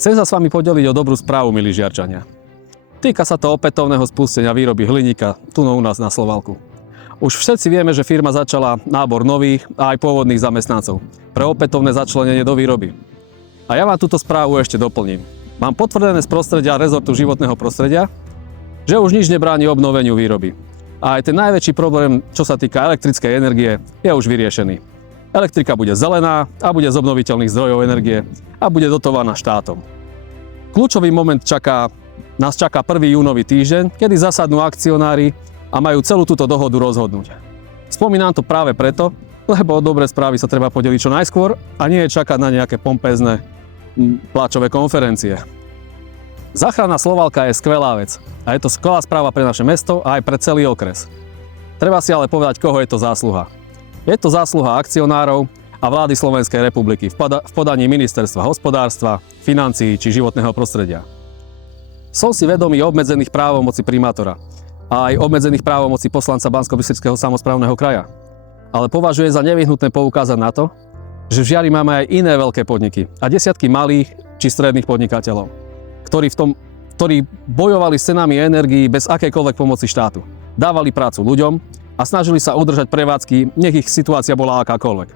Chcem sa s vami podeliť o dobrú správu, milí Žiarčania. Týka sa to opätovného spustenia výroby hliníka tu u nás na Slovalku. Už všetci vieme, že firma začala nábor nových a aj pôvodných zamestnancov pre opätovné začlenenie do výroby. A ja vám túto správu ešte doplním. Mám potvrdené z prostredia rezortu životného prostredia, že už nič nebráni obnoveniu výroby. A aj ten najväčší problém, čo sa týka elektrickej energie, je už vyriešený. Elektrika bude zelená a bude z obnoviteľných zdrojov energie a bude dotovaná štátom. Kľúčový moment nás čaká 1. júnový týždeň, kedy zasadnú akcionári a majú celú túto dohodu rozhodnúť. Spomínam to práve preto, lebo o dobré správy sa treba podeliť čo najskôr a nie je čakať na nejaké pompézne pláčové konferencie. Záchrana Slovalka je skvelá vec a je to skvelá správa pre naše mesto a aj pre celý okres. Treba si ale povedať, koho je to zásluha. Je to zásluha akcionárov a vlády Slovenskej republiky v podaní Ministerstva hospodárstva, financií či životného prostredia. Som si vedomý obmedzených právomocí primátora a aj obmedzených právomocí poslanca Banskobystrického samosprávneho kraja. Ale považujem za nevyhnutné poukázať na to, že v Žiari máme aj iné veľké podniky a desiatky malých či stredných podnikateľov, ktorí bojovali s cenami energií bez akejkoľvek pomoci štátu. Dávali prácu ľuďom a snažili sa udržať prevádzky, nech ich situácia bola akákoľvek.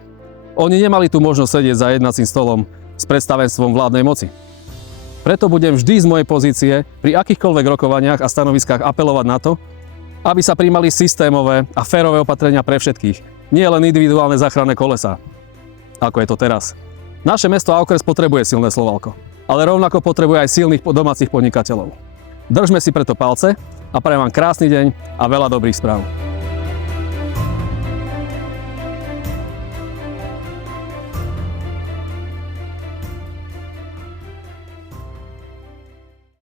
Oni nemali tu možnosť sedieť za jednacím stolom s predstavenstvom vládnej moci. Preto budem vždy z mojej pozície pri akýchkoľvek rokovaniach a stanoviskách apelovať na to, aby sa prijímali systémové a férové opatrenia pre všetkých, nie len individuálne záchranné kolesá, ako je to teraz. Naše mesto a okres potrebuje silné Slovalko, ale rovnako potrebuje aj silných domácich podnikateľov. Držme si preto palce a prajem vám krásny deň a veľa dobrých správ.